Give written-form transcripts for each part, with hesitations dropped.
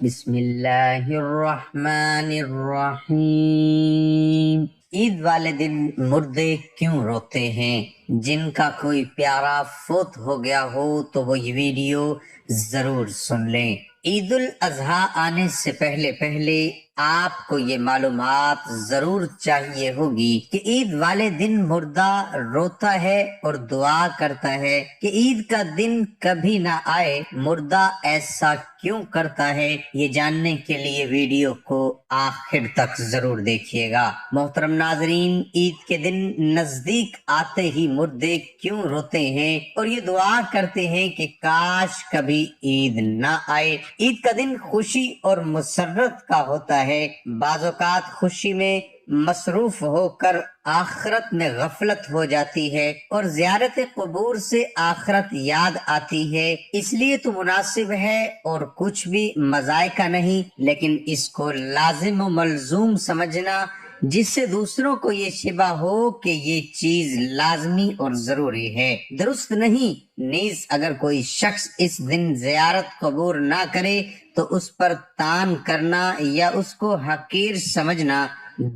بسم اللہ الرحمن الرحیم۔ عید والے دن مردے کیوں روتے ہیں؟ جن کا کوئی پیارا فوت ہو گیا ہو تو وہ یہ ویڈیو ضرور سن لیں۔ عید الاضحیٰ آنے سے پہلے آپ کو یہ معلومات ضرور چاہیے ہوگی کہ عید والے دن مردہ روتا ہے اور دعا کرتا ہے کہ عید کا دن کبھی نہ آئے۔ مردہ ایسا کیوں کرتا ہے، یہ جاننے کے لیے ویڈیو کو آخر تک ضرور دیکھیے گا۔ محترم ناظرین، عید کے دن نزدیک آتے ہی مردے کیوں روتے ہیں اور یہ دعا کرتے ہیں کہ کاش کبھی عید نہ آئے؟ عید کا دن خوشی اور مسرت کا ہوتا ہے۔ بعض اوقات خوشی میں مصروف ہو کر آخرت میں غفلت ہو جاتی ہے اور زیارت قبور سے آخرت یاد آتی ہے، اس لیے تو مناسب ہے اور کچھ بھی مذائقہ نہیں، لیکن اس کو لازم و ملزوم سمجھنا جس سے دوسروں کو یہ شبہ ہو کہ یہ چیز لازمی اور ضروری ہے، درست نہیں۔ نیز اگر کوئی شخص اس دن زیارت قبور نہ کرے تو اس پر طعن کرنا یا اس کو حقیر سمجھنا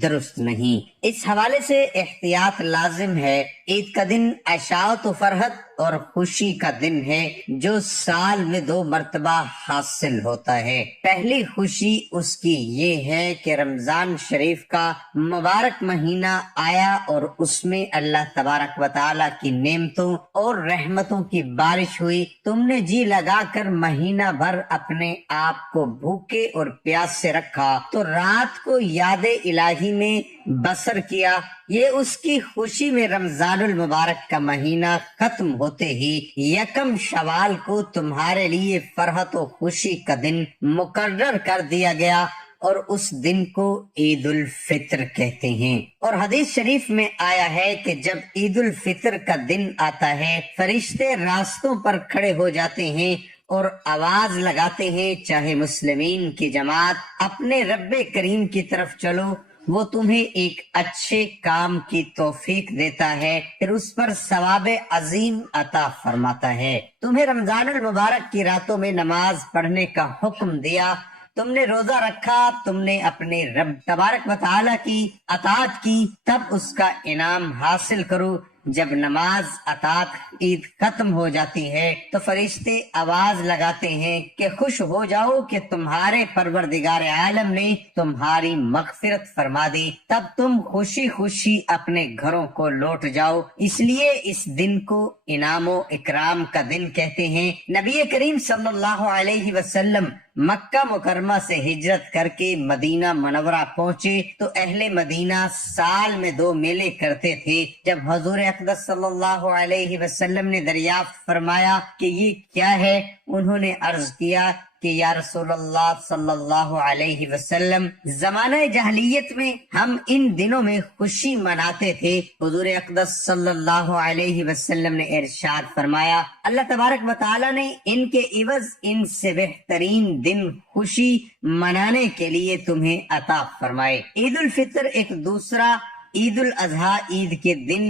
درست نہیں۔ اس حوالے سے احتیاط لازم ہے۔ عید کا دن اشاعت و فرحت اور خوشی کا دن ہے جو سال میں 2 مرتبہ حاصل ہوتا ہے۔ پہلی خوشی اس کی یہ ہے کہ رمضان شریف کا مبارک مہینہ آیا اور اس میں اللہ تبارک و تعالی کی نعمتوں اور رحمتوں کی بارش ہوئی۔ تم نے جی لگا کر مہینہ بھر اپنے آپ کو بھوکے اور پیاس سے رکھا تو رات کو یاد الہی میں بسر کیا۔ یہ اس کی خوشی میں رمضان المبارک کا مہینہ ختم ہوتے ہی 1 شوال کو تمہارے لیے فرحت و خوشی کا دن مقرر کر دیا گیا اور اس دن کو عید الفطر کہتے ہیں۔ اور حدیث شریف میں آیا ہے کہ جب عید الفطر کا دن آتا ہے فرشتے راستوں پر کھڑے ہو جاتے ہیں اور آواز لگاتے ہیں، چاہے مسلمین کی جماعت اپنے رب کریم کی طرف چلو، وہ تمہیں ایک اچھے کام کی توفیق دیتا ہے، پھر اس پر ثواب عظیم عطا فرماتا ہے۔ تمہیں رمضان المبارک کی راتوں میں نماز پڑھنے کا حکم دیا، تم نے روزہ رکھا، تم نے اپنے رب تبارک و تعالی کی اطاعت کی، تب اس کا انعام حاصل کرو۔ جب نماز اطاعت عید ختم ہو جاتی ہے تو فرشتے آواز لگاتے ہیں کہ خوش ہو جاؤ کہ تمہارے پروردگار عالم نے تمہاری مغفرت فرما دی، تب تم خوشی خوشی اپنے گھروں کو لوٹ جاؤ۔ اس لیے اس دن کو انعام و اکرام کا دن کہتے ہیں۔ نبی کریم صلی اللہ علیہ وسلم مکہ مکرمہ سے ہجرت کر کے مدینہ منورہ پہنچے تو اہل مدینہ سال میں 2 میلے کرتے تھے۔ جب حضور اقدس صلی اللہ علیہ وسلم نے دریافت فرمایا کہ یہ کیا ہے، انہوں نے عرض کیا کہ یا رسول اللہ صلی اللہ علیہ وسلم، زمانہ جاہلیت میں ہم ان دنوں میں خوشی مناتے تھے۔ حضور اقدس صلی اللہ علیہ وسلم نے ارشاد فرمایا، اللہ تبارک و تعالی نے ان کے عوض ان سے بہترین دن خوشی منانے کے لیے تمہیں عطا فرمائے۔ عید الفطر ایک دوسرا عید الاضحیٰ عید کے دن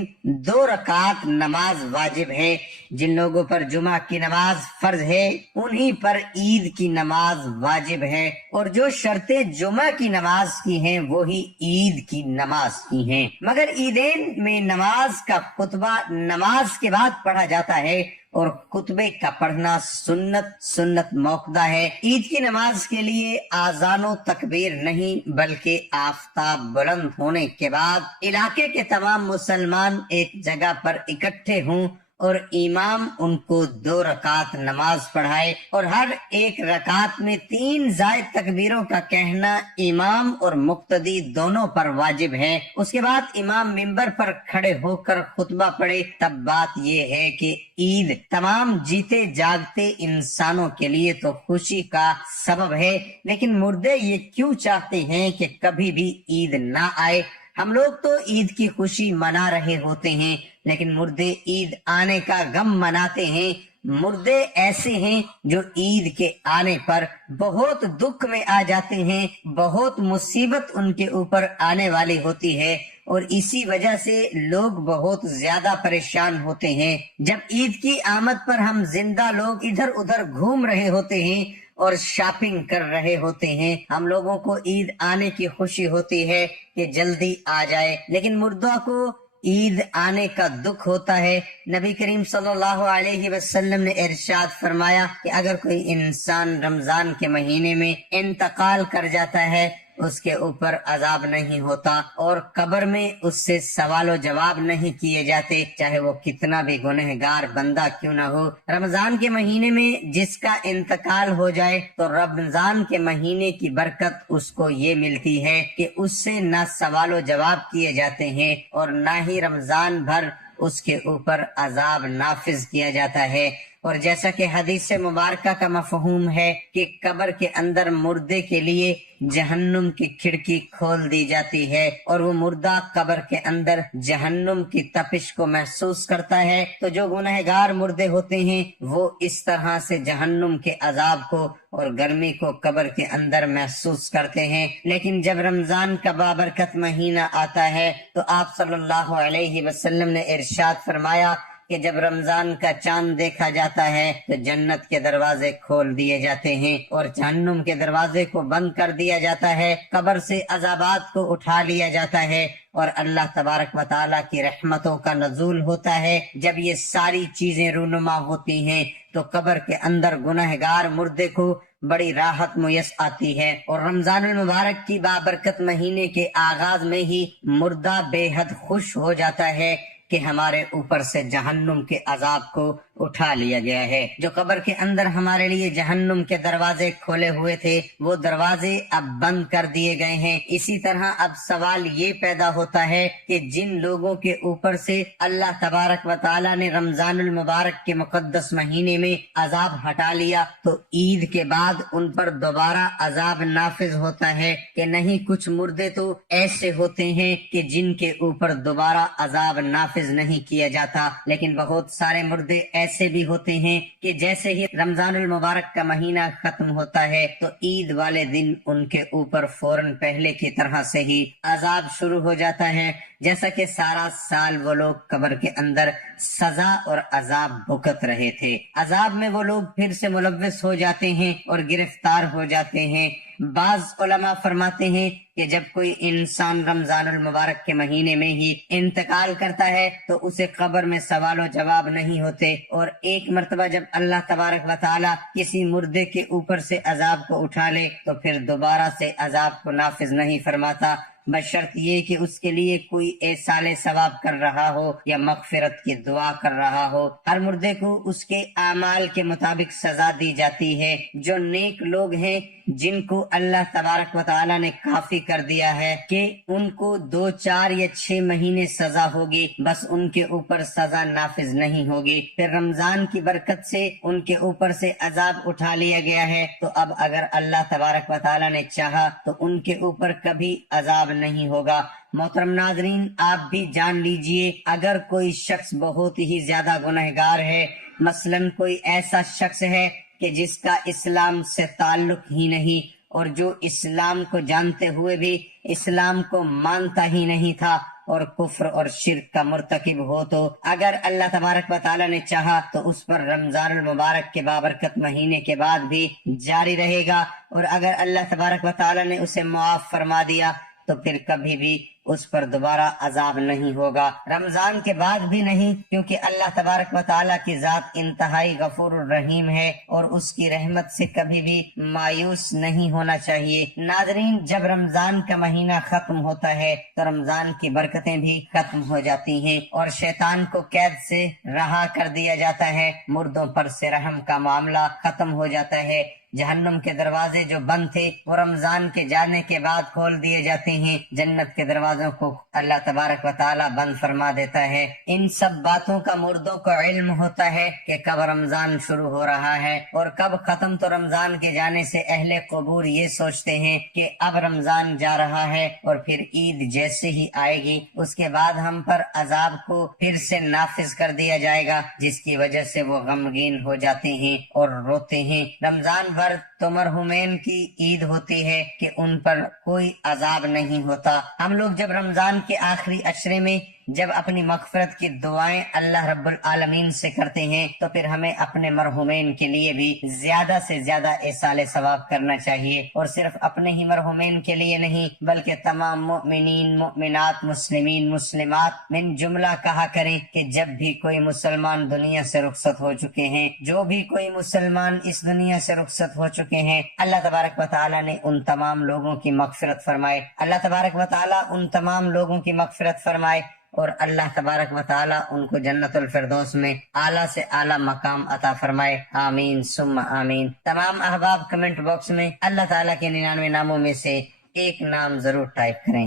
2 رکعت نماز واجب ہے۔ جن لوگوں پر جمعہ کی نماز فرض ہے انہی پر عید کی نماز واجب ہے، اور جو شرطیں جمعہ کی نماز کی ہیں وہی عید کی نماز کی ہیں، مگر عیدین میں نماز کا خطبہ نماز کے بعد پڑھا جاتا ہے اور خطبے کا پڑھنا سنت موقدہ ہے۔ عید کی نماز کے لیے آذان و تکبیر نہیں بلکہ آفتاب بلند ہونے کے بعد علاقے کے تمام مسلمان ایک جگہ پر اکٹھے ہوں اور امام ان کو 2 رکعت نماز پڑھائے، اور ہر ایک رکعت میں 3 زائد تکبیروں کا کہنا امام اور مقتدی دونوں پر واجب ہے۔ اس کے بعد امام ممبر پر کھڑے ہو کر خطبہ پڑھے۔ تب بات یہ ہے کہ عید تمام جیتے جاگتے انسانوں کے لیے تو خوشی کا سبب ہے، لیکن مردے یہ کیوں چاہتے ہیں کہ کبھی بھی عید نہ آئے؟ ہم لوگ تو عید کی خوشی منا رہے ہوتے ہیں لیکن مردے عید آنے کا غم مناتے ہیں۔ مردے ایسے ہیں جو عید کے آنے پر بہت دکھ میں آ جاتے ہیں، بہت مصیبت ان کے اوپر آنے والی ہوتی ہے اور اسی وجہ سے لوگ بہت زیادہ پریشان ہوتے ہیں۔ جب عید کی آمد پر ہم زندہ لوگ ادھر ادھر گھوم رہے ہوتے ہیں اور شاپنگ کر رہے ہوتے ہیں. ہم لوگوں کو عید آنے کی خوشی ہوتی ہے کہ جلدی آ جائے، لیکن مردوں کو عید آنے کا دکھ ہوتا ہے. نبی کریم صلی اللہ علیہ وسلم نے ارشاد فرمایا کہ اگر کوئی انسان رمضان کے مہینے میں انتقال کر جاتا ہے اس کے اوپر عذاب نہیں ہوتا اور قبر میں اس سے سوال و جواب نہیں کیے جاتے، چاہے وہ کتنا بھی گنہگار بندہ کیوں نہ ہو. رمضان کے مہینے میں جس کا انتقال ہو جائے تو رمضان کے مہینے کی برکت اس کو یہ ملتی ہے کہ اس سے نہ سوال و جواب کیے جاتے ہیں اور نہ ہی رمضان بھر اس کے اوپر عذاب نافذ کیا جاتا ہے. اور جیسا کہ حدیث مبارکہ کا مفہوم ہے کہ قبر کے اندر مردے کے لیے جہنم کی کھڑکی کھول دی جاتی ہے اور وہ مردہ قبر کے اندر جہنم کی تپش کو محسوس کرتا ہے. تو جو گنہگار مردے ہوتے ہیں وہ اس طرح سے جہنم کے عذاب کو اور گرمی کو قبر کے اندر محسوس کرتے ہیں. لیکن جب رمضان کا بابرکت مہینہ آتا ہے تو آپ صلی اللہ علیہ وسلم نے ارشاد فرمایا کہ جب رمضان کا چاند دیکھا جاتا ہے تو جنت کے دروازے کھول دیے جاتے ہیں اور جہنم کے دروازے کو بند کر دیا جاتا ہے. قبر سے عذابات کو اٹھا لیا جاتا ہے اور اللہ تبارک و تعالیٰ کی رحمتوں کا نزول ہوتا ہے. جب یہ ساری چیزیں رونما ہوتی ہیں تو قبر کے اندر گنہگار مردے کو بڑی راحت میسر آتی ہے اور رمضان المبارک کی بابرکت مہینے کے آغاز میں ہی مردہ بے حد خوش ہو جاتا ہے کہ ہمارے اوپر سے جہنم کے عذاب کو اٹھا لیا گیا ہے. جو قبر کے اندر ہمارے لیے جہنم کے دروازے کھولے ہوئے تھے وہ دروازے اب بند کر دیے گئے ہیں. اسی طرح اب سوال یہ پیدا ہوتا ہے کہ جن لوگوں کے اوپر سے اللہ تبارک و تعالی نے رمضان المبارک کے مقدس مہینے میں عذاب ہٹا لیا تو عید کے بعد ان پر دوبارہ عذاب نافذ ہوتا ہے کہ نہیں. کچھ مردے تو ایسے ہوتے ہیں کہ جن کے اوپر دوبارہ عذاب نافذ نہیں کیا جاتا، لیکن بہت سارے مردے ایسے بھی ہوتے ہیں کہ جیسے ہی رمضان المبارک کا مہینہ ختم ہوتا ہے تو عید والے دن ان کے اوپر فوراً پہلے کی طرح سے ہی عذاب شروع ہو جاتا ہے، جیسا کہ سارا سال وہ لوگ قبر کے اندر سزا اور عذاب بھگت رہے تھے. عذاب میں وہ لوگ پھر سے ملوث ہو جاتے ہیں اور گرفتار ہو جاتے ہیں. بعض علماء فرماتے ہیں کہ جب کوئی انسان رمضان المبارک کے مہینے میں ہی انتقال کرتا ہے تو اسے قبر میں سوال و جواب نہیں ہوتے، اور ایک مرتبہ جب اللہ تبارک و تعالی کسی مردے کے اوپر سے عذاب کو اٹھا لے تو پھر دوبارہ سے عذاب کو نافذ نہیں فرماتا، بشرط یہ کہ اس کے لیے کوئی احسان ثواب کر رہا ہو یا مغفرت کی دعا کر رہا ہو. ہر مردے کو اس کے اعمال کے مطابق سزا دی جاتی ہے. جو نیک لوگ ہیں جن کو اللہ تبارک و تعالی نے کافی کر دیا ہے کہ ان کو 2، 4 یا 6 مہینے سزا ہوگی، بس ان کے اوپر سزا نافذ نہیں ہوگی. پھر رمضان کی برکت سے ان کے اوپر سے عذاب اٹھا لیا گیا ہے تو اب اگر اللہ تبارک و تعالی نے چاہا تو ان کے اوپر کبھی عذاب نہیں ہوگا. محترم ناظرین، آپ بھی جان لیجئے اگر کوئی شخص بہت ہی زیادہ گنہگار ہے، مثلا کوئی ایسا شخص ہے کہ جس کا اسلام سے تعلق ہی نہیں اور جو اسلام کو جانتے ہوئے بھی اسلام کو مانتا ہی نہیں تھا اور کفر اور شرک کا مرتکب ہو، تو اگر اللہ تبارک و تعالی نے چاہا تو اس پر رمضان المبارک کے بابرکت مہینے کے بعد بھی جاری رہے گا، اور اگر اللہ تبارک و تعالی نے اسے معاف فرما دیا تو پھر کبھی بھی اس پر دوبارہ عذاب نہیں ہوگا، رمضان کے بعد بھی نہیں، کیونکہ اللہ تبارک و تعالیٰ کی ذات انتہائی غفور الرحیم ہے اور اس کی رحمت سے کبھی بھی مایوس نہیں ہونا چاہیے. ناظرین، جب رمضان کا مہینہ ختم ہوتا ہے تو رمضان کی برکتیں بھی ختم ہو جاتی ہیں اور شیطان کو قید سے رہا کر دیا جاتا ہے، مردوں پر سے رحم کا معاملہ ختم ہو جاتا ہے. جہنم کے دروازے جو بند تھے وہ رمضان کے جانے کے بعد کھول دیے جاتے ہیں، جنت کے دروازوں کو اللہ تبارک و تعالی بند فرما دیتا ہے. ان سب باتوں کا مردوں کو علم ہوتا ہے کہ کب رمضان شروع ہو رہا ہے اور کب ختم. تو رمضان کے جانے سے اہل قبور یہ سوچتے ہیں کہ اب رمضان جا رہا ہے اور پھر عید جیسے ہی آئے گی اس کے بعد ہم پر عذاب کو پھر سے نافذ کر دیا جائے گا، جس کی وجہ سے وہ غمگین ہو جاتے ہیں اور روتے ہیں. رمضان بھر تو مرحومین کی عید ہوتی ہے کہ ان پر کوئی عذاب نہیں ہوتا. ہم لوگ جب رمضان کے آخری عشرے میں جب اپنی مغفرت کی دعائیں اللہ رب العالمین سے کرتے ہیں تو پھر ہمیں اپنے مرحومین کے لیے بھی زیادہ سے زیادہ ایصال ثواب کرنا چاہیے، اور صرف اپنے ہی مرحومین کے لیے نہیں بلکہ تمام مؤمنین، مؤمنات، مسلمین، مسلمات من جملہ کہا کریں کہ جب بھی کوئی مسلمان دنیا سے رخصت ہو چکے ہیں، جو بھی کوئی مسلمان اس دنیا سے رخصت ہو چکے ہیں، اللہ تبارک و تعالیٰ نے ان تمام لوگوں کی مغفرت فرمائے، اللہ تبارک و تعالیٰ ان تمام لوگوں کی مغفرت فرمائے، اور اللہ تبارک و تعالیٰ ان کو جنت الفردوس میں اعلیٰ سے اعلیٰ مقام عطا فرمائے، آمین ثم آمین۔ تمام احباب کمنٹ باکس میں اللہ تعالیٰ کے 99 ناموں میں سے ایک نام ضرور ٹائپ کریں۔